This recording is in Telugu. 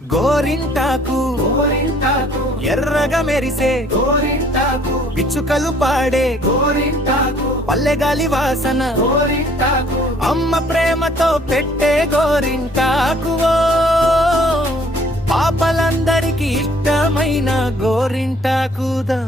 గోరింటాకు గోరింటాకు ఎర్రగా మెరిసే గోరింటాకు పిచ్చుకలు పాడే గోరింటాకు పల్లెగాలి వాసన గోరింటాకు అమ్మ ప్రేమతో పెట్టే గోరింటాకువో పాపలందరికీ ఇష్టమైన గోరింటాకుదా